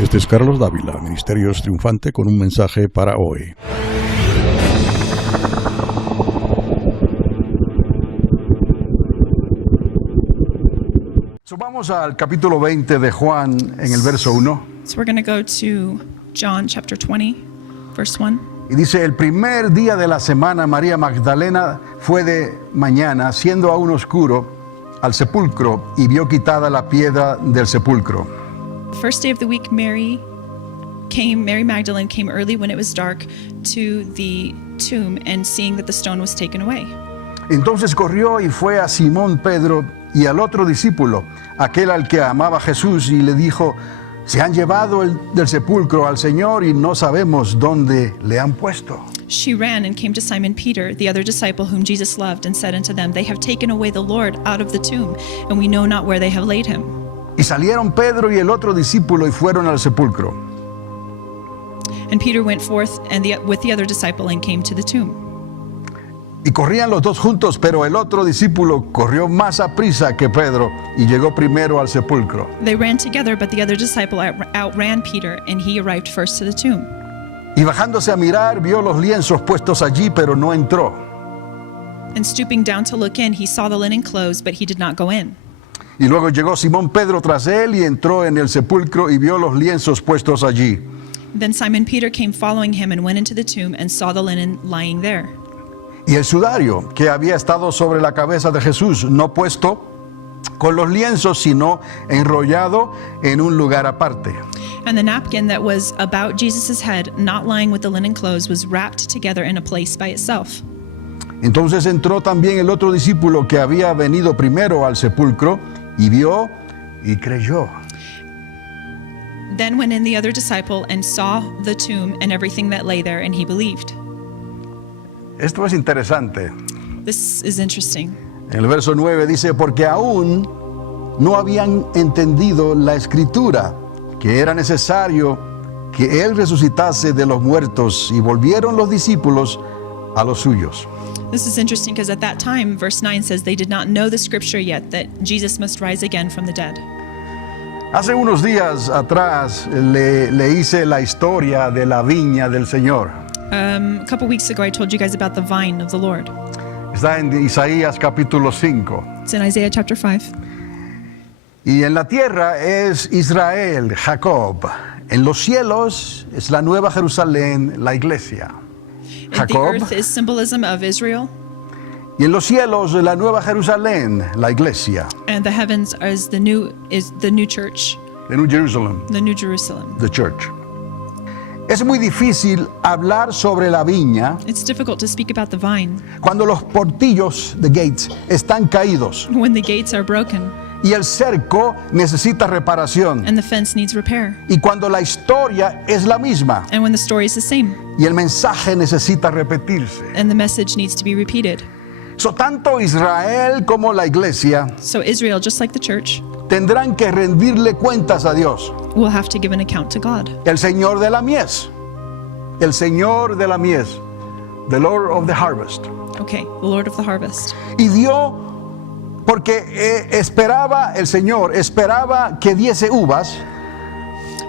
Este es Carlos Dávila, Ministerios Triunfante, con un mensaje para hoy. Vamos al capítulo 20 de Juan en el verso 1. So we're going to go to John chapter 20, verse 1. Y dice, el primer día de la semana, María Magdalena fue de mañana, siendo aún oscuro, al sepulcro y vio quitada la piedra del sepulcro. The first day of the week, Mary Magdalene came early when it was dark to the tomb, and seeing that the stone was taken away. Entonces corrió y fue a Simón Pedro y al otro discípulo, aquel al que amaba Jesús, y le dijo, se han llevado del sepulcro al Señor y no sabemos dónde le han puesto. She ran and came to Simon Peter, the other disciple whom Jesus loved, and said unto them, they have taken away the Lord out of the tomb, and we know not where they have laid him. Y salieron Pedro y el otro discípulo y fueron al sepulcro. And Peter went forth with the other disciple and came to the tomb. Y corrían los dos juntos, pero el otro discípulo corrió más aprisa que Pedro y llegó primero al sepulcro. They ran together, but the other disciple outran Peter, and he arrived first to the tomb. Y bajándose a mirar, vio los lienzos puestos allí, pero no entró. And stooping down to look in, he saw the linen clothes, but he did not go in. Y luego llegó Simón Pedro tras él y entró en el sepulcro y vio los lienzos puestos allí. Then Simon Peter came following him and went into the tomb and saw the linen lying there. Y el sudario que había estado sobre la cabeza de Jesús, no puesto con los lienzos, sino enrollado en un lugar aparte. And the napkin that was about Jesus' head, not lying with the linen clothes, was wrapped together in a place by itself. Entonces entró también el otro discípulo que había venido primero al sepulcro y vio y creyó. Then went in the other disciple and saw the tomb and everything that lay there, and he believed. Esto es interesante. This is interesting. En el verso 9 dice, porque aún no habían entendido la escritura, que era necesario que él resucitase de los muertos, y volvieron los discípulos a los suyos. This is interesting because at that time, verse 9 says they did not know the scripture yet that Jesus must rise again from the dead. Hace unos días atrás le hice la historia de la viña del Señor. A couple weeks ago, I told you guys about the vine of the Lord. Está en Isaías capítulo 5. It's in Isaiah chapter 5. Y en la tierra es Israel, Jacob. En los cielos es la nueva Jerusalén, la iglesia. The Jacob. earth is symbolism of Israel, Y en los cielos la nueva Jerusalén, la iglesia. and the heavens is the new church, The New Jerusalem, the New Jerusalem. the church. Es muy difícil hablar sobre la viña It's difficult to speak about the vine cuando los portillos, the gates, están caídos when the gates are broken y el cerco necesita reparación. and the fence needs repair, Y cuando la historia es la misma and when the story is the same y el mensaje necesita repetirse. and the message needs to be repeated. So, tanto Israel como la iglesia So Israel, just like the church, tendrán que rendirle cuentas a Dios, will have to give an account to God. el Señor de la mies, el Señor de la mies, the Lord of the harvest. Okay, the Lord of the harvest. Y dio, porque el Señor esperaba que diese uvas,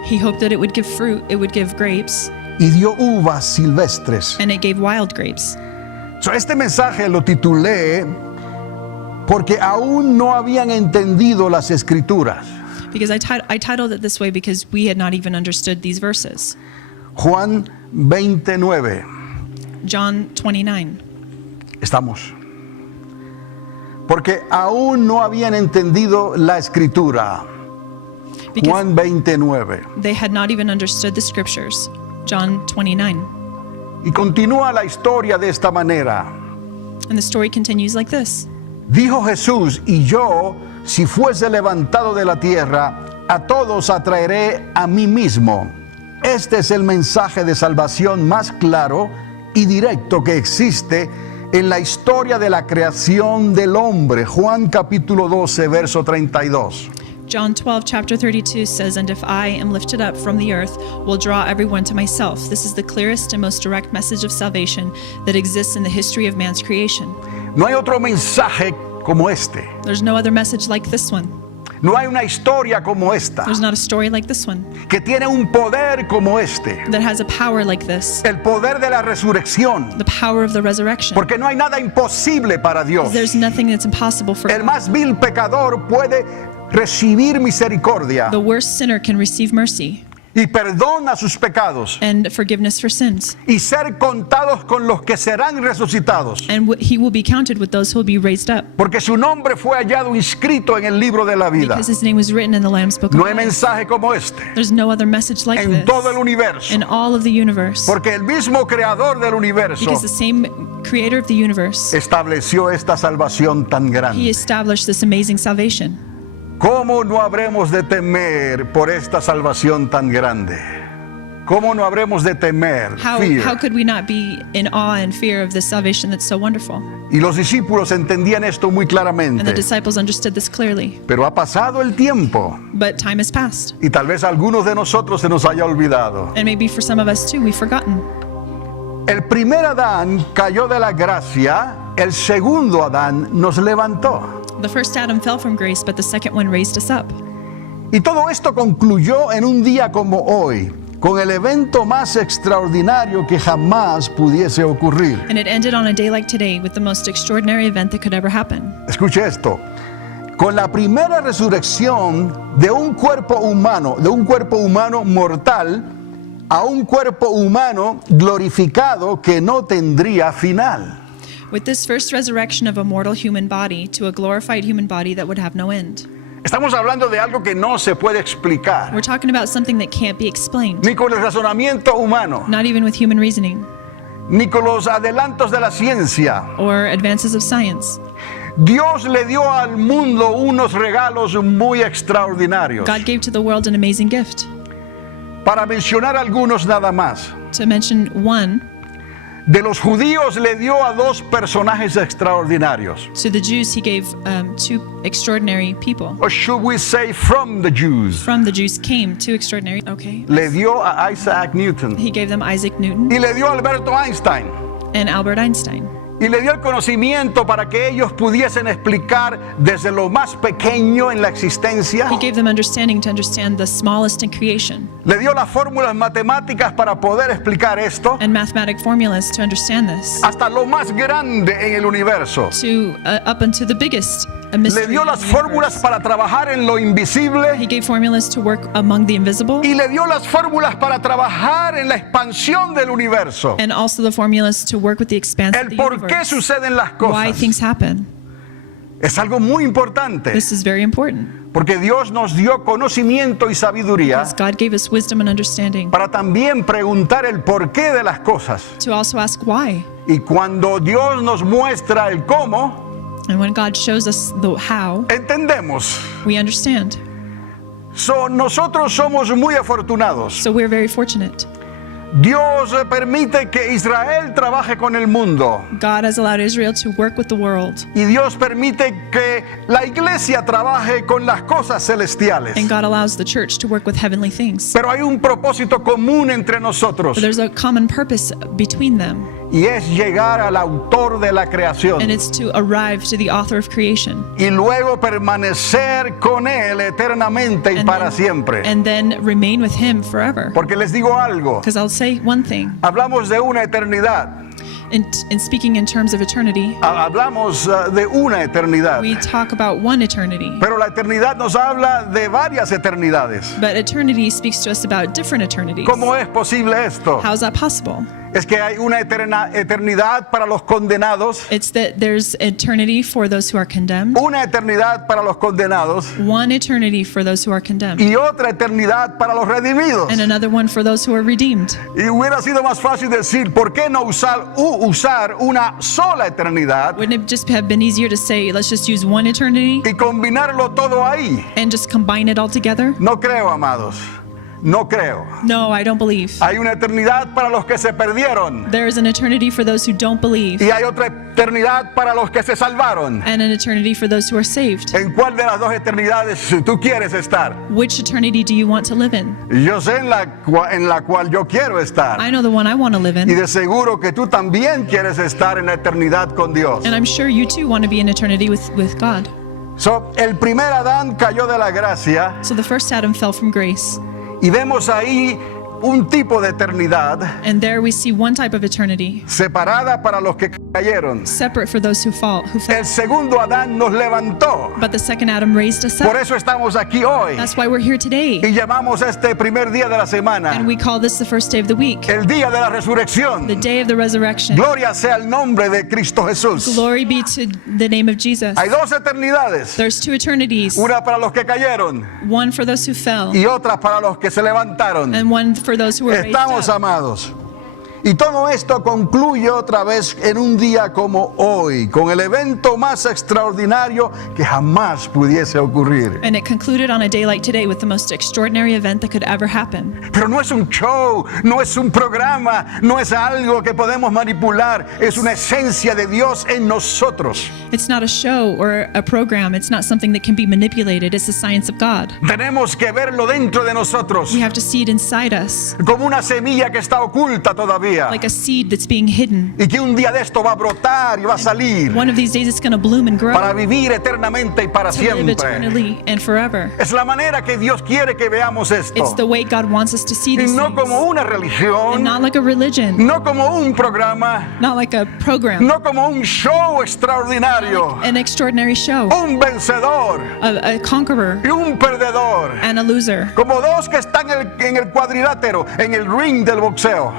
He hoped that it would give fruit, it would give grapes, y dio uvas silvestres. and it gave wild grapes. So, este mensaje lo titulé porque aún no habían entendido las escrituras. Because I titled it this way because we had not even understood these verses. Juan 29. John 29. Estamos. Porque aún no habían entendido la escritura. Because Juan 29. they had not even understood the scriptures. John 29. Y continúa la historia de esta manera. And the story continues like this. Dijo Jesús, y yo, si fuese levantado de la tierra, a todos atraeré a mí mismo. Este es el mensaje de salvación más claro y directo que existe en la historia de la creación del hombre. Juan capítulo 12, verso 32. John 12, chapter 32 says, "And if I am lifted up from the earth, will draw everyone to myself." This is the clearest and most direct message of salvation that exists in the history of man's creation. No hay otro mensaje como este. There's no other message like this one. No hay una historia como esta, There's not a story like this one que tiene un poder como este. that has a power like this. El poder de la resurrección. The power of the resurrection. Porque no hay nada imposible para Dios. There's nothing that's impossible for El God. más vil pecador puede recibir misericordia The worst sinner can receive mercy y perdón a sus pecados and forgiveness for sins. y ser contados con los que serán resucitados. And he will be counted with those who will be raised up. Porque su nombre fue hallado inscrito en el libro de la vida. Because his name was written in the Lamb's Book of No hay Life. mensaje como este There's no other message like en this todo el universo. in all of the universe. Porque el mismo creador del universo Because the same creator of the universe, estableció esta salvación tan he grande. established this amazing salvation. ¿Cómo no habremos de temer por esta salvación tan grande? ¿Cómo no habremos de temer? How Fear. could we not be in awe and fear of this salvation that's so wonderful? Y los discípulos entendían esto muy And the claramente. disciples understood this clearly. Pero ha pasado el tiempo But time has passed. y tal vez a algunos de nosotros se nos haya olvidado. And maybe for some of us too, we've forgotten. El primer Adán cayó de la gracia, el segundo Adán nos levantó. The first Adam fell from grace, but the second one raised us up. Y todo esto concluyó en un día como hoy, con el evento más extraordinario que jamás pudiese ocurrir. And it ended on a day like today with the most extraordinary event that could ever happen. Escuche esto. Con la primera resurrección de un cuerpo humano mortal, a un cuerpo humano glorificado que no tendría final. With this first resurrection of a mortal human body to a glorified human body that would have no end. Estamos hablando de algo que no se puede explicar, We're talking about something that can't be explained, ni con el razonamiento humano, not even with human reasoning ni con los adelantos de la ciencia. or advances of science. Dios le dio al mundo unos regalos muy extraordinarios. God gave to the world an amazing gift. Para mencionar algunos nada más. To mention one, De los judíos le dio a dos personajes extraordinarios. to the Jews he gave two extraordinary people. Or should we say from the Jews? From the Jews came two extraordinary, okay. Le dio a Isaac Newton. He gave them Isaac Newton Y le dio a Alberto Einstein. and Albert Einstein. Y le dio el conocimiento para que ellos pudiesen explicar desde lo más pequeño en la existencia. He gave them understanding to understand the smallest in creation Le dio las fórmulas matemáticas para poder explicar esto. and mathematic formulas to understand this, Hasta lo más grande en el universo. to up unto the biggest mystery Le dio in the las fórmulas universe. para trabajar en lo invisible. He gave formulas to work among the invisible Y le dio las fórmulas para trabajar en la expansión del universo. and also the formulas to work with the expanse of El the por qué universe. suceden las Why cosas. things happen. Es algo muy importante. This is very important Porque Dios nos dio conocimiento y sabiduría because God gave us wisdom and understanding para también preguntar el porqué de las cosas. to also ask why. Y cuando Dios nos muestra el cómo, And when God shows us the how, entendemos. we understand. Nosotros somos muy afortunados. So we're very fortunate. Dios permite que Israel trabaje con el mundo. God has allowed Israel to work with the world, Y Dios permite que la iglesia trabaje con las cosas celestiales. and God allows the church to work with heavenly things. Pero hay un propósito común entre nosotros. But there's a common purpose between them, Y es llegar al autor de la creación. and it's to arrive to the author of creation Y luego permanecer con Él eternamente y para siempre. and then remain with him forever. Porque les digo algo. Because I'll say one thing, Hablamos de una eternidad. in speaking in terms of eternity, Hablamos de una eternidad. we talk about one eternity. Pero la eternidad nos habla de varias eternidades. But eternity speaks to us about different eternities. ¿Cómo es posible esto? How is that possible? Es que hay una eternidad para los condenados, It's that there's eternity for those who are condemned, una eternidad para los condenados one eternity for those who are condemned, y otra eternidad para los redimidos. and another one for those who are redeemed. Y hubiera sido más fácil decir, ¿por qué no usar una sola eternidad Wouldn't it just have been easier to say, let's just use one eternity y combinarlo todo ahí? and just combine it all together? No creo, amados. No creo. No, I don't believe. Hay una eternidad para los que se perdieron There is an eternity for those who don't believe, y hay otra eternidad para los que se salvaron. and an eternity for those who are saved. ¿En cuál de las dos eternidades tú quieres estar? Which eternity do you want to live in? Yo sé en la cual yo quiero estar. I know the one I want to live Y in, de seguro que tú también quieres estar en la eternidad con Dios. and I'm sure you too want to be in eternity with God. El primer Adán cayó de la gracia So the first Adam fell from grace. y vemos ahí un tipo de eternidad And there we see one type of eternity, separada para los que cayeron. separate for those who fell. El segundo Adán nos levantó. But the second Adam raised us Por up. eso estamos aquí hoy That's why we're here today. y llamamos este primer día de la And semana we call this the first day of the week, el día de la the resurrección. day of the resurrection. Gloria sea el nombre de Cristo Jesús. Glory be to the name of Jesus. Hay dos eternidades, There's two eternities, una para los que cayeron one for those who fell y otra para los que se levantaron. and one for those who were raised Estamos, up. amados. Y todo esto concluye otra vez en un día como hoy, con el evento más extraordinario que jamás pudiese ocurrir. And it concluded on a day like today with the most extraordinary event that could ever happen. Pero no es un show, no es un programa, no es algo que podemos manipular, es una esencia de Dios en nosotros. It's not a show or a program. It's not something that can be manipulated. It's the science of God. Tenemos que verlo dentro de nosotros, We have to see it inside us, como una semilla que está oculta todavía like a seed that's being hidden. y que un día de esto va a brotar y va a salir One of these days it's going to bloom and grow para vivir eternamente y para to live siempre. eternally and forever. Es la manera que Dios quiere que veamos It's esto, the way God wants us to see y these no things. como una And religión, not like a religion, no como un programa, not like a program, no como un show extraordinario, an extraordinary show, un vencedor a conqueror y un perdedor. and a loser, Como dos que están en el cuadrilátero, en el ring del boxeo.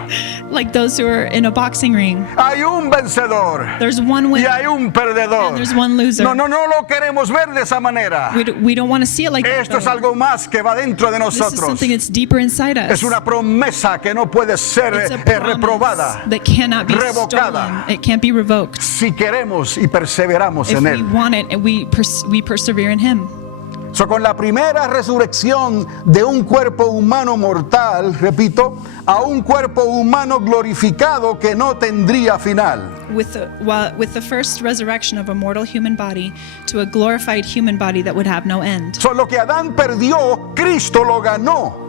like those who are in a boxing ring. Hay un vencedor There's one y winner hay un perdedor. and there's one loser. No lo queremos ver de esa manera. We don't want to see it like that. Esto es though. algo más que va dentro de This is nosotros. something that's deeper inside us. Es una promesa que no puede ser It's a reprobada promise that cannot be revocada. stolen. It can't be revoked. si queremos y perseveramos If en we él. want it and we persevere in Him. Con la primera resurrección de un cuerpo humano mortal, repito, a un cuerpo humano glorificado que no tendría final. With the first resurrection of a mortal human body to a glorified human body that would have no end. Lo que Adán perdió, Cristo lo ganó.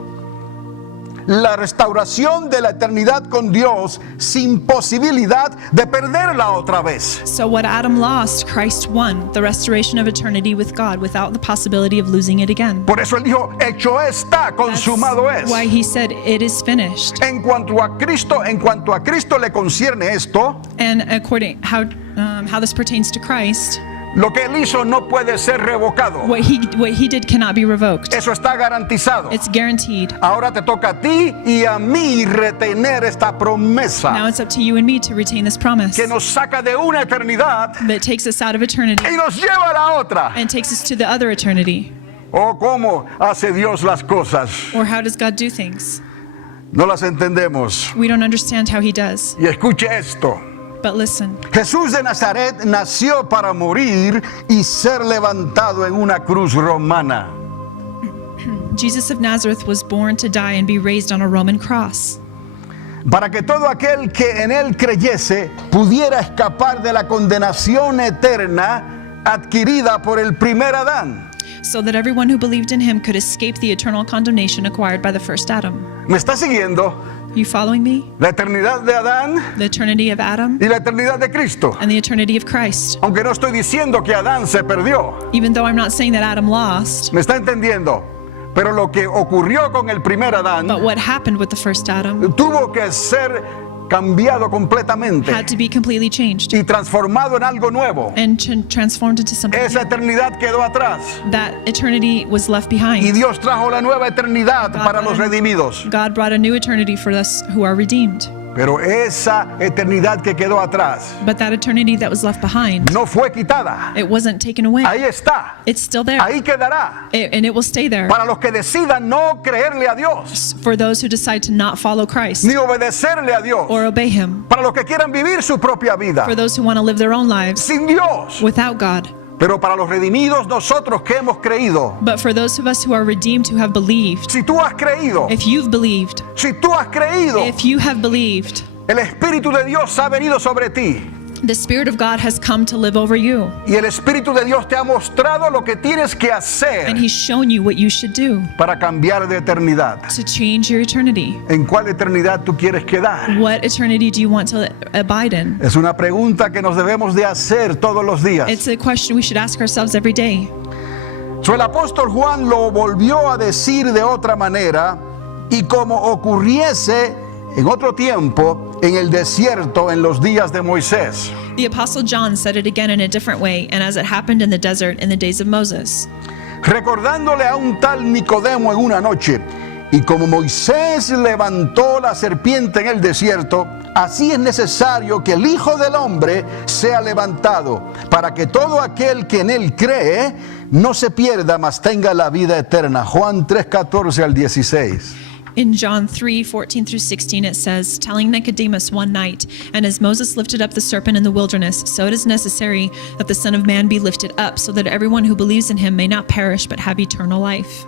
La restauración de la eternidad con Dios sin posibilidad de perderla otra vez. So what Adam lost, Christ won, the restoration of eternity with God without the possibility of losing it again. Por eso él dijo, hecho está, consumado es. That's why he said it is finished. En cuanto a Cristo le concierne esto, And according how this pertains to Christ, lo que él hizo no puede ser revocado. what he did cannot be revoked. Eso está garantizado. It's guaranteed. Ahora te toca a ti y a mí retener esta Now promesa it's up to you and me to retain this promise que nos saca de una eternidad that takes us out of eternity y nos lleva a la otra. and takes us to the other eternity. Oh, cómo hace Dios las cosas. Or how does God do things? No las entendemos. We don't understand how He does. Y escuche esto. But listen, Jesús de Nazaret nació para morir y ser levantado en una cruz romana. Jesus of Nazareth was born to die and be raised on a Roman cross, Para que todo aquel que en él creyese pudiera escapar de la condenación eterna adquirida por el primer Adán. so that everyone who believed in Him could escape the eternal condemnation acquired by the first Adam. ¿Me está siguiendo? You following me? La eternidad de Adán The eternity of Adam y la eternidad de Cristo. and the eternity of Christ. Aunque no estoy diciendo que Adán se perdió. Even though I'm not saying that Adam lost, ¿Me está entendiendo? Pero lo que ocurrió con el primer Adán but what happened with the first Adam tuvo que ser cambiado completamente had to be completely changed y transformado en algo nuevo. and transformed into something Esa new. eternidad quedó atrás That eternity was left y behind. Dios trajo la nueva eternidad para los redimidos. God brought a new eternity for us who are redeemed. Pero esa eternidad que quedó atrás But that eternity that was left behind, no fue quitada. it wasn't taken away. Ahí está. It's still there. Ahí quedará. And it will stay there Para los que decidan no creerle a Dios for those who decide to not follow Christ ni obedecerle a Dios. or obey Him. Para los que quieran vivir su propia vida For those who want to live their own lives sin Dios. without God. Pero para los redimidos, nosotros que hemos creído, But for those of us who are redeemed, who have believed, si tú has creído, if you've believed, si tú has creído, if you have believed, el Espíritu de Dios ha venido sobre ti. The Spirit of God has come to live over you, Y el Espíritu de Dios te ha mostrado lo que tienes que and hacer He's shown you what you should do para cambiar de eternidad. to change your eternity. ¿En cuál eternidad tú quieres quedar? What eternity do you want to abide in? Es una pregunta que nos debemos de hacer todos los días. It's a question we should ask ourselves every day. So, el apóstol Juan lo volvió a decir de otra manera, y como ocurriese en otro tiempo en el desierto en los días de Moisés. The Apostle John said it again in a different way, and as it happened in the desert in the days of Moses. Recordándole a un tal Nicodemo en una noche, y como Moisés levantó la serpiente en el desierto, así es necesario que el Hijo del Hombre sea levantado, para que todo aquel que en él cree no se pierda, mas tenga la vida eterna. Juan 3:14 al 16. In John 3:14 through 16, it says, telling Nicodemus one night, and as Moses lifted up the serpent in the wilderness, so it is necessary that the Son of Man be lifted up, so that everyone who believes in him may not perish but have eternal life.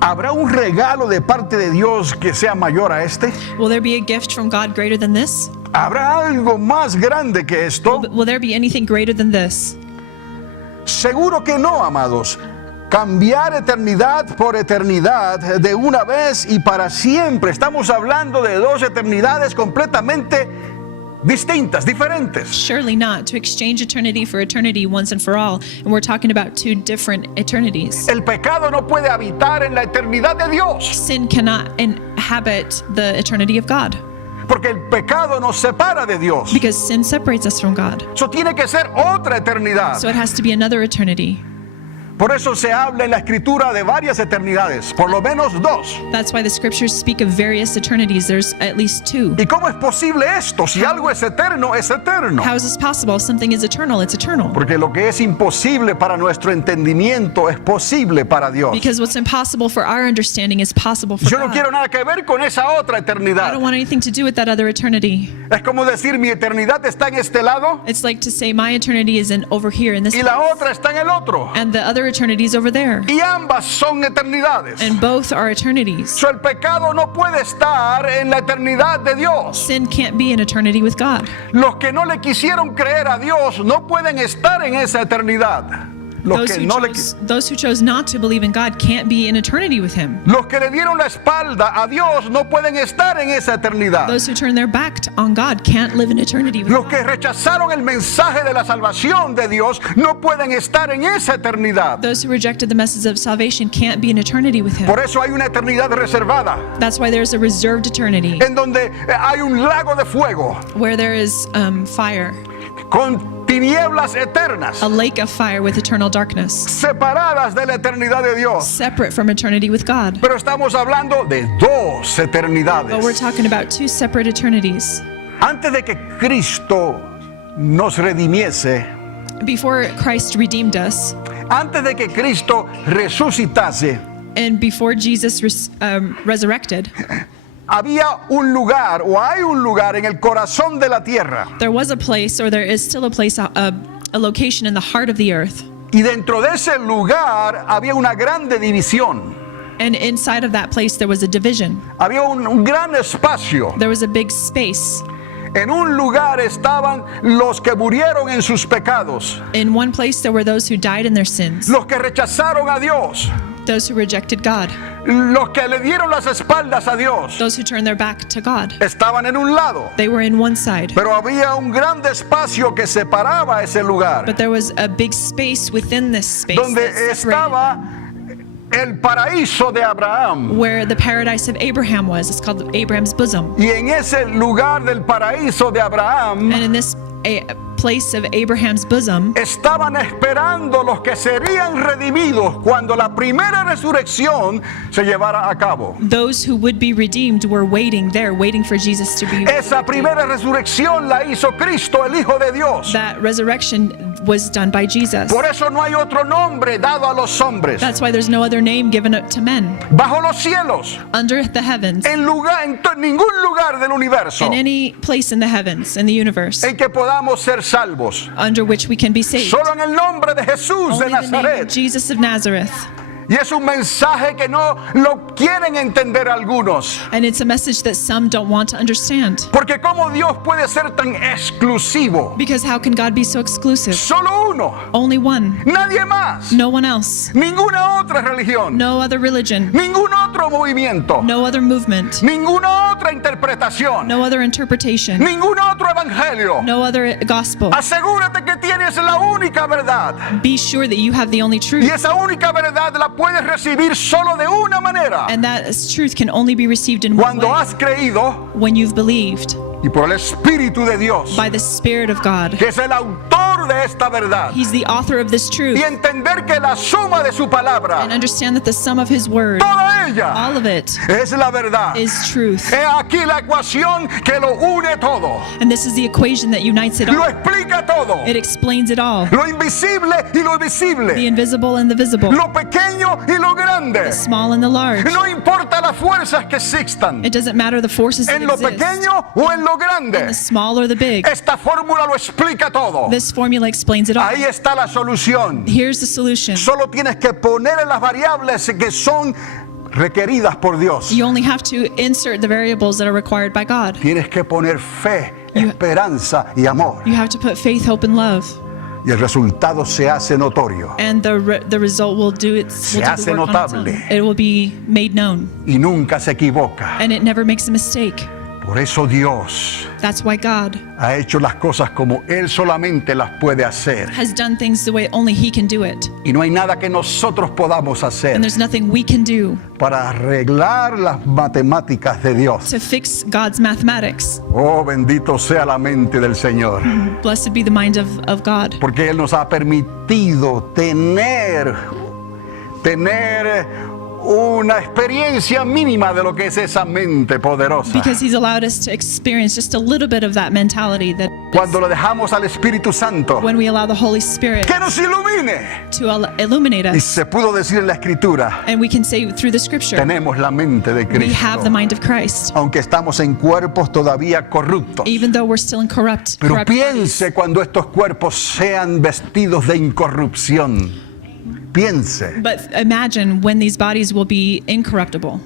¿Habrá un regalo de parte de Dios que sea mayor a este? Will there be a gift from God greater than this? ¿Habrá algo más grande que esto? Will there be anything greater than this? Seguro que no, amados. Cambiar eternidad por eternidad de una vez y para siempre. Estamos hablando de dos eternidades completamente distintas, diferentes. Surely not. To exchange eternity for eternity once and for all. And we're talking about two different eternities. El pecado no puede habitar en la eternidad de Dios, Sin cannot inhabit the eternity of God, porque el pecado nos separa de Dios. because sin separates us from God. Eso tiene que ser otra eternidad. So it has to be another eternity. Por eso se habla en la escritura de varias eternidades, por lo menos dos. That's why the scriptures speak of various eternities. There's at least two. ¿Y cómo es posible esto? Si algo es eterno, es eterno. How is this possible? If something is eternal, it's eternal. Porque lo que es imposible para nuestro entendimiento es posible para Dios. Because what's impossible for our understanding is possible for Yo no God. quiero nada que ver con esa otra I eternidad. don't want anything to do with that other eternity. Es como decir, mi eternidad está en este lado It's like to say my eternity is in over here in this y la place, otra está en el otro. and the other eternity is over there. Y ambas son eternidades. And both are eternities. So, el pecado no puede estar en la eternidad de Dios. Sin can't be in eternity with God. Los que no le quisieron creer a Dios no pueden estar en esa eternidad. Los Those who chose not to believe in God can't be in eternity with Him. que le dieron la espalda a Dios no pueden estar en esa eternidad. Those who turn their back on God can't live in eternity with Los God. que rechazaron el mensaje de la salvación de Dios no pueden estar en esa eternidad. Those who rejected the message of salvation can't be in eternity with Him. Por eso hay una eternidad reservada, That's why there's a reserved eternity en donde hay un lago de fuego where there is fire, con tinieblas eternas, a lake of fire with eternal darkness, separadas de la eternidad de Dios. separate from eternity with God. Pero estamos hablando de dos But we're eternidades. talking about two separate eternities. Antes de que Cristo nos redimiese, Before Christ redeemed us, antes de que Cristo resucitase, and before Jesus resurrected, había un lugar o hay un lugar en el corazón de la tierra. there was a place, or there is still a place, a location in the heart of the earth. Y dentro de ese lugar había una grande división. And inside of that place, there was a division. Había un gran espacio. There was a big space. En un lugar estaban los que murieron en sus pecados, In one place, there were those who died in their sins, los que rechazaron a Dios, those who rejected God, los que le dieron las espaldas a Dios. those who turned their back to God. Estaban en un lado, They were in one side. pero había un gran espacio que separaba ese lugar, But there was a big space within this space donde that separated estaba el paraíso de Abraham. where the paradise of Abraham was. It's called Abraham's bosom. Y en ese lugar del paraíso de Abraham And in this place of Abraham's bosom, estaban esperando los que serían redimidos cuando la primera resurrección se llevara a cabo. those who would be redeemed were waiting there, waiting for Jesus to be Esa resurrected. primera resurrección la hizo Cristo, el Hijo de Dios. That resurrection was done by Jesus. Por eso no hay otro nombre dado a los hombres That's why there's no other name given up to men bajo los cielos, under the heavens, en ningún lugar del universo, in any place in the heavens, in the universe, en que podamos ser salvos. under which we can be saved. Solo en el nombre de Jesús de Only the name of Nazaret. Jesus of Nazareth. Y es un mensaje que no lo quieren entender algunos. And it's a message that some don't want to understand. Porque ¿cómo Dios puede ser tan exclusivo? Because how can God be so exclusive? Solo uno, Only one. nadie más, No one else. ninguna otra religión, No other religion. ningún otro movimiento, No other movement. ninguna otra interpretación, No other interpretation. ningún otro evangelio. No other gospel. Asegúrate que tienes la única verdad. Be sure that you have the only Y truth. esa única verdad la puedes recibir solo de una manera. And that truth can only be received in one Cuando way. has creído When you've believed y por el Espíritu de Dios, by the Spirit of God. que es el autor de esta verdad. He's the author of this truth. Y entender que la suma de su palabra, And understand that the sum of His word, toda ella, all of it, es la verdad. is truth. He aquí la ecuación que lo une todo. And this is the equation that unites it Lo all. explica todo. It explains it all. Lo invisible y lo The visible. invisible and the visible. Lo pequeño y lo grande. The small and the large. No importa las fuerzas que existan. It doesn't matter the forces that En lo exist. pequeño o en lo The grande. small or the big. Esta fórmula lo explica todo. This formula explains it all. Ahí está la solución. Here's the solution. Solo tienes que poner en las variables que son requeridas por Dios. You only have to insert the variables that are required by God. Tienes que poner fe, You- esperanza y amor. You have to put faith, hope, and love. Y el resultado se hace notorio. And the result will do its Se will do hace the work on its own. notable. It will be made known. Y nunca se equivoca. And it never makes a mistake. Por eso Dios That's why God ha hecho las cosas como Él solamente las puede hacer. has done things the way only He can do it. Y no hay nada que nosotros podamos And hacer there's nothing we can do para arreglar las matemáticas de Dios. to fix God's mathematics. Oh, bendito sea la mente del Señor. Blessed be the mind of God. Porque Él nos ha permitido tener una experiencia mínima de lo que es esa mente poderosa. Because He's allowed us to experience just a little bit of that mentality that Cuando lo dejamos al Espíritu Santo, when we allow the Holy Spirit que nos ilumine. to illuminate Y us. se pudo decir en la Escritura, And we can say through the scripture, tenemos la mente de we have the Cristo. mind of Christ. Aunque estamos en cuerpos todavía corruptos. Even though we're still in corrupt Pero bodies. piense cuando estos cuerpos sean vestidos de incorrupción. Piense, But imagine when these bodies will be incorruptible.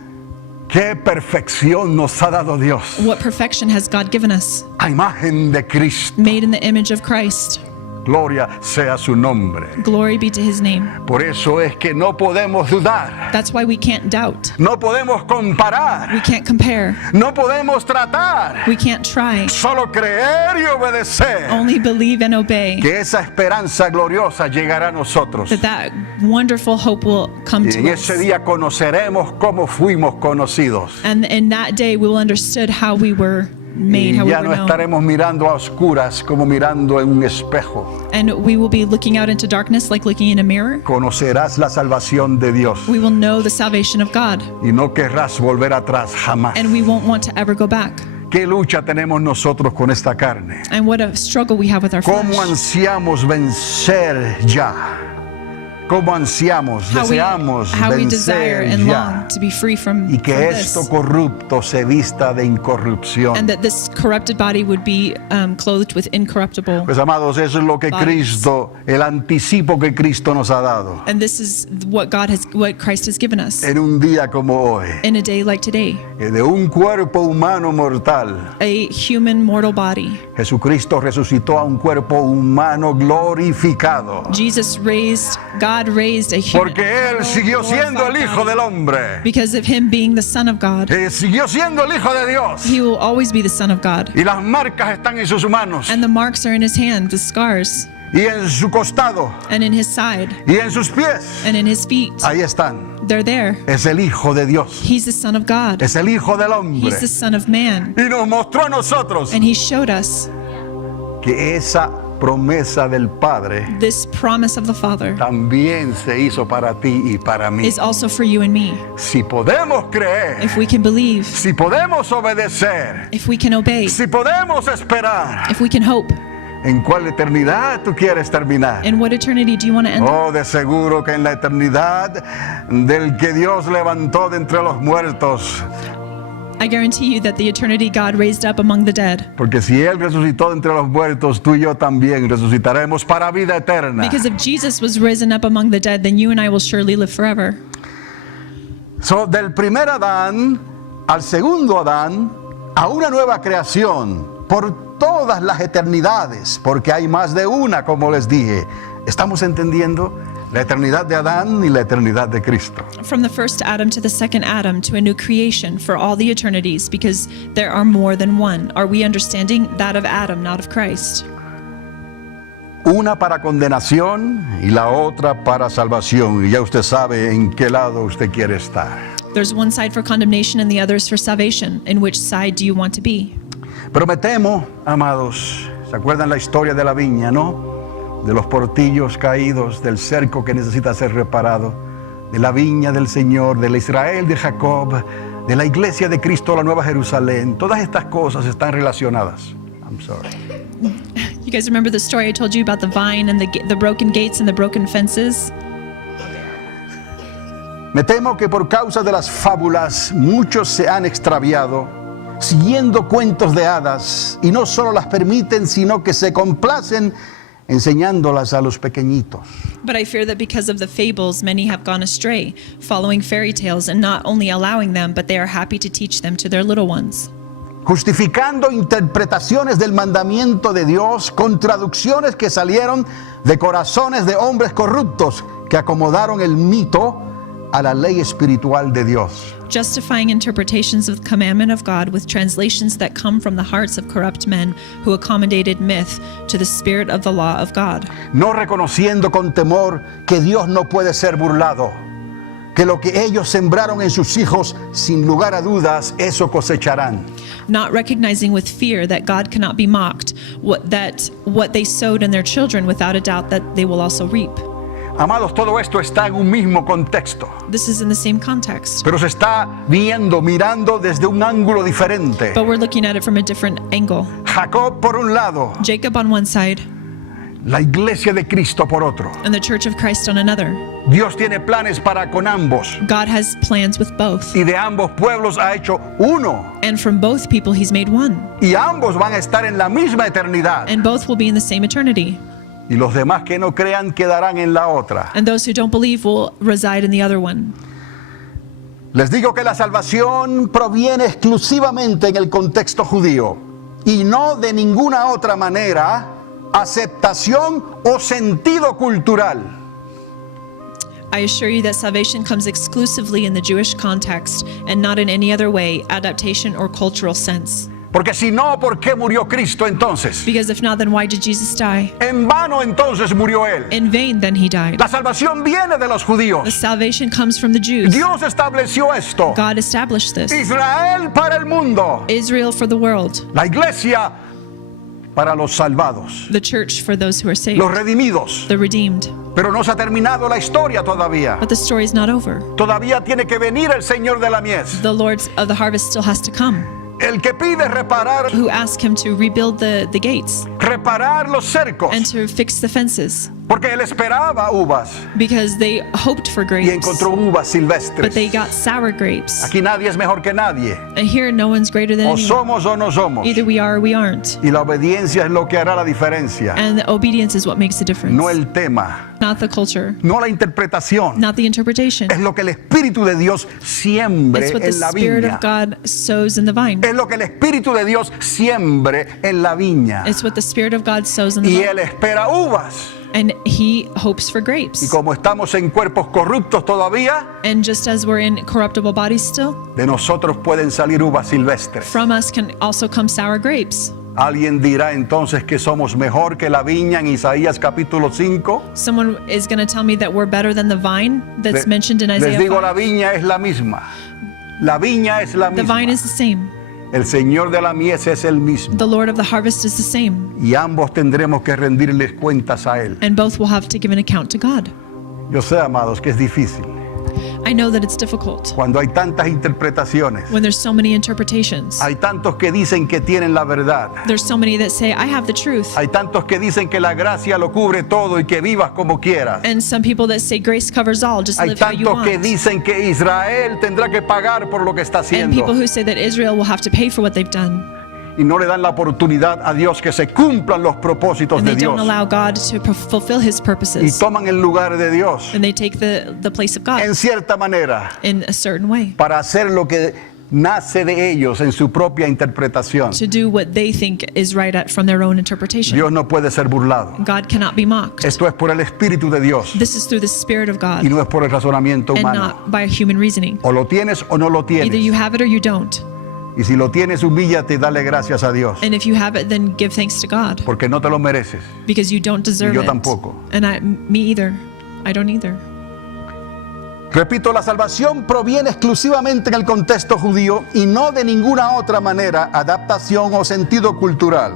qué perfección nos ha dado Dios. What perfection has God given us? A imagen de Cristo. Made in the image of Christ. Gloria sea su nombre. Glory be to His name. Por eso es que no podemos dudar. That's why we can't doubt. No podemos comparar. We can't compare. No podemos tratar. We can't try. Solo creer y obedecer. Only believe and obey. Que esa esperanza gloriosa llegará a nosotros. That wonderful hope will come Y en to ese us. día conoceremos cómo fuimos conocidos. And in that day we will understood how we were made, Y how we ya were no known. estaremos mirando a oscuras como mirando en un espejo. And we will be looking out into darkness like looking in a mirror. Conocerás la salvación de Dios We will know the salvation of God. y no querrás volver atrás jamás. And we won't want to ever go back. ¿Qué lucha tenemos nosotros con esta carne? And what a struggle we have with our ¿Cómo flesh. ansiamos vencer ya? ¿Cómo ansiamos, deseamos How we desire vencer and ya? long to be free from Y que this. esto corrupto se vista de incorrupción. And that this corrupted body would be clothed with incorruptible. Pues amados, eso es lo que Bodies. Cristo, el anticipo que Cristo nos ha dado. And this is what Christ has given us En un día como hoy, in a day like today. que de un cuerpo humano mortal, A human mortal body. Jesucristo resucitó a un cuerpo humano glorificado. God raised a human. Porque Él siguió siendo el Hijo del Hombre. Because of Him being the Son of God. Siguió siendo el Hijo de Dios. He will always be the Son of God. Y las marcas están en sus manos. And the marks are in His hand, the scars, Y en su costado. and in His side, Y en sus pies. and in His feet. Ahí están. They're there. Es el Hijo de Dios. He's the Son of God. Es el Hijo del Hombre. He's the Son of Man. Y nos mostró a nosotros And He showed us que esa promesa del Padre this promise of the Father también se hizo para ti y para mí. is also for you and me. Si podemos creer, If we can believe, si podemos obedecer, if we can obey, si podemos esperar, if we can hope. ¿en cuál eternidad tú quieres terminar? In what eternity do you want to end? Oh, de seguro que en la eternidad del que Dios levantó de entre los muertos. I guarantee you that the eternity God raised up among the dead. Porque si Él resucitó de entre los muertos, tú y yo también resucitaremos para vida eterna. Because if Jesus was risen up among the dead, then you and I will surely live forever. So, del primer Adán al segundo Adán, a una nueva creación por todas las eternidades, porque hay más de una, como les dije. ¿Estamos entendiendo? La eternidad de Adán y la eternidad de Cristo. From the first Adam to the second Adam to a new creation for all the eternities, because there are more than one. Are we understanding that of Adam, not of Christ? Una para condenación y la otra para salvación. Y ya usted sabe en qué lado usted quiere estar. There's one side for condemnation and the other is for salvation. In which side do you want to be? Pero me temo, amados, ¿se acuerdan la historia de la viña, no? De los portillos caídos, del cerco que necesita ser reparado, de la viña del Señor, de la Israel de Jacob, de la iglesia de Cristo, la Nueva Jerusalén. Todas estas cosas están relacionadas. I'm sorry. You guys remember the story I told you about the vine and the broken gates and the broken fences? Me temo que por causa de las fábulas muchos se han extraviado, siguiendo cuentos de hadas, y no solo las permiten, sino que se complacen enseñándolas a los pequeñitos. But I fear that because of the fables, many have gone astray, following fairy tales and not only allowing them, but they are happy to teach them to their little ones. Justificando interpretaciones del mandamiento de Dios con traducciones que salieron de corazones de hombres corruptos que acomodaron el mito a la ley espiritual de Dios. Justifying interpretations of the commandment of God with translations that come from the hearts of corrupt men who accommodated myth to the spirit of the law of God. No reconociendo con temor que Dios no puede ser burlado, que lo que ellos sembraron en sus hijos, sin lugar a dudas, eso cosecharán. Not recognizing with fear that God cannot be mocked, what they sowed in their children, without a doubt that they will also reap. Amados, todo esto está en un mismo contexto, This is in the same context, pero se está mirando desde un ángulo diferente. but we're looking at it from a different angle. Jacob por un lado, Jacob on one side la iglesia de Cristo por otro. and the church of Christ on another. Dios tiene planes para con ambos, God has plans with both, y de ambos pueblos ha hecho uno, and from both people he's made one, y ambos van a estar en la misma eternidad, and both will be in the same eternity. y los demás que no crean quedarán en la otra. And those who don't believe will reside in the other one. Les digo que la salvación proviene exclusivamente en el contexto judío y no de ninguna otra manera, aceptación o sentido cultural. I assure you that salvation comes exclusively in the Jewish context and not in any other way, adaptation, or cultural sense. Porque si no, ¿por qué murió Cristo entonces? Because if not, then why did Jesus die? En vano entonces murió Él. In vain, then he died. La salvación viene de los judíos. The salvation comes from the Jews. Dios estableció esto. God established this. Israel para el mundo. Israel for the world. La iglesia para los salvados. The church for those who are saved. Los redimidos. The redeemed. Pero no se ha terminado la historia todavía. But the story is not over. Todavía tiene que venir el Señor de la mies. The Lord of the harvest still has to come, El que pide reparar, who asked him to rebuild the gates reparar los cercos. and to fix the fences, Porque él esperaba uvas because they hoped for y grapes, encontró uvas silvestres. but they got sour grapes. Aquí nadie es mejor que nadie. And here, no one's greater than O anyone. somos o no somos. Either we are or we aren't. Y la obediencia es lo que hará la diferencia. And the obedience is what makes the difference. No el tema, Not the culture, no la interpretación. not the interpretation. Es lo que el Espíritu de Dios siembre It's what the en la Spirit viña. of God sows in the vine. Es lo que el Espíritu de Dios siembre en la viña. It's what the Spirit of God sows in the Y vine. él espera uvas. And he hopes for Y grapes. como estamos en cuerpos corruptos todavía, And just as we're in corruptible bodies still, de nosotros pueden salir uvas silvestres. from us can also come sour grapes. Alguien dirá entonces que somos mejor que la viña en Isaías capítulo 5. Someone is going to tell me that we're better than the vine that's mentioned in Les Isaiah digo, la 5. viña es la misma. La viña es la The misma. vine is the same. El Señor de la mies es el mismo. The Lord of the harvest is the same. Y ambos tendremos que rendirles cuentas a Él. And both will have to give an account to God. Yo sé, amados, que es difícil. I know that it's difficult Cuando hay tantas interpretaciones, when there's so many interpretations. hay tantos que dicen que tienen la verdad. There's so many that say, I have the truth. Hay tantos que dicen que la gracia lo cubre todo y que vivas como quieras. And some people that say grace covers all, just Hay live how you tantos que want. dicen que Israel tendrá que pagar por lo que está And people haciendo. who say that Israel will have to pay for what they've done. y no le dan la oportunidad a Dios que se cumplan los propósitos And de they don't Dios. allow God to fulfill his Y purposes. toman el lugar de Dios And they take the place of God en cierta manera in a certain way para hacer lo que nace de ellos en su propia interpretación. to do what they think is right from their own interpretation. Dios no puede ser burlado. God cannot be mocked. Esto es por el Espíritu de Dios This is through the Spirit of God y no es por el razonamiento and humano. not by human reasoning. O lo tienes o no lo Either you tienes. have it or you don't. Y si lo tienes, humíllate y dale gracias a Dios. And if you have it, then give thanks to God Porque no te lo mereces. because you don't deserve yo it. tampoco. And me either. I don't either. Repito, la salvación proviene exclusivamente en el contexto judío y no de ninguna otra manera, adaptación o sentido cultural.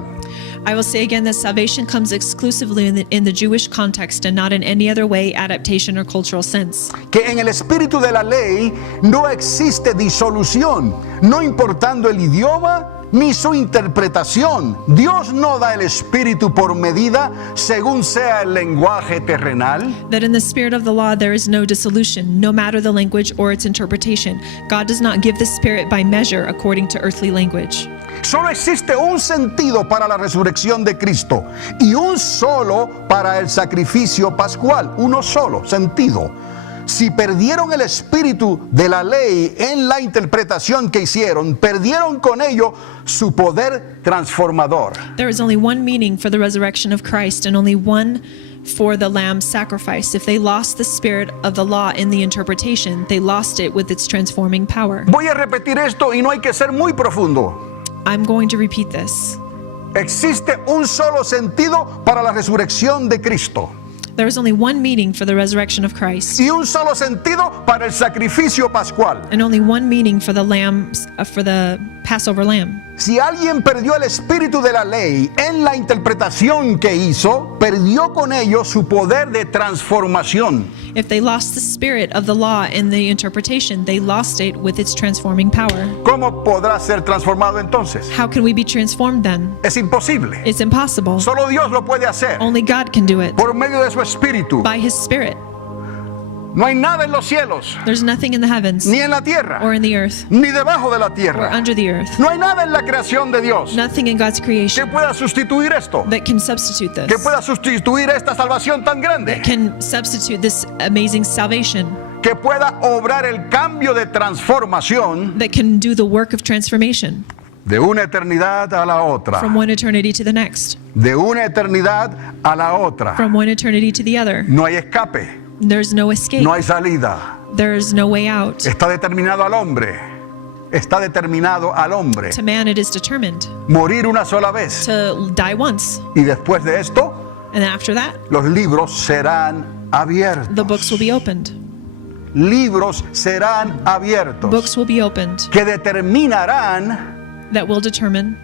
I will say again that salvation comes exclusively in the Jewish context and not in any other way, adaptation, or cultural sense. Que en el espíritu de la ley no existe disolución, no importando el idioma ni su interpretación. Dios no da el espíritu por medida según sea el lenguaje terrenal. That in the spirit of the law there is no dissolution, no matter the language or its interpretation. God does not give the Spirit by measure according to earthly language. Solo existe un sentido para la resurrección de Cristo y un solo para el sacrificio pascual, uno solo sentido. Si perdieron el espíritu de la ley en la interpretación que hicieron, perdieron con ello su poder transformador. There is only one meaning for the resurrection of Christ and only one for the lamb's sacrifice. If they lost the spirit of the law in the interpretation, they lost it with its transforming power. Voy a repetir esto y no hay que ser muy profundo. I'm going to repeat this. Existe un solo sentido para la resurrección de Cristo There is only one meaning for the resurrection of Christ y un solo sentido para el sacrificio pascual. and only one meaning for the Passover lamb. Si alguien perdió el espíritu de la ley en la interpretación que hizo, perdió con ello su poder de transformación. If they lost the spirit of the law in the interpretation, they lost it with its transforming power. ¿Cómo podrá ser transformado entonces? How can we be transformed then? Es imposible. It's impossible. Solo Dios lo puede hacer Only God can do it por medio de su espíritu. by His Spirit. No hay nada en los cielos, There's nothing in the heavens ni en la tierra, or in the earth ni debajo de la or tierra. under the earth. No hay nada en la creación de Dios Nothing in God's que creation pueda sustituir esto, that can substitute que this, pueda sustituir esta salvación tan grande, can substitute this amazing salvation, que pueda obrar el cambio de transformación that can do the work of transformation de una eternidad a la otra, from one eternity to the next, de una eternidad a la otra. from one eternity to the other. No hay escape, There's no escape. no hay salida. There's no way out. Está determinado al hombre, está determinado al hombre To man it is determined morir una sola vez, to die once, y después de esto and after that los libros serán abiertos. the books will be opened. Libros serán abiertos Books will be opened que determinarán that will determine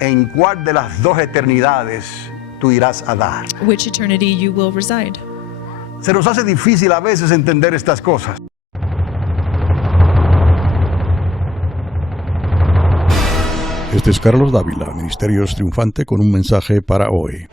en cuál de las dos eternidades tú irás a dar. which eternity you will reside. Se nos hace difícil a veces entender estas cosas. Este es Carlos Dávila, Ministerios Triunfante, con un mensaje para hoy.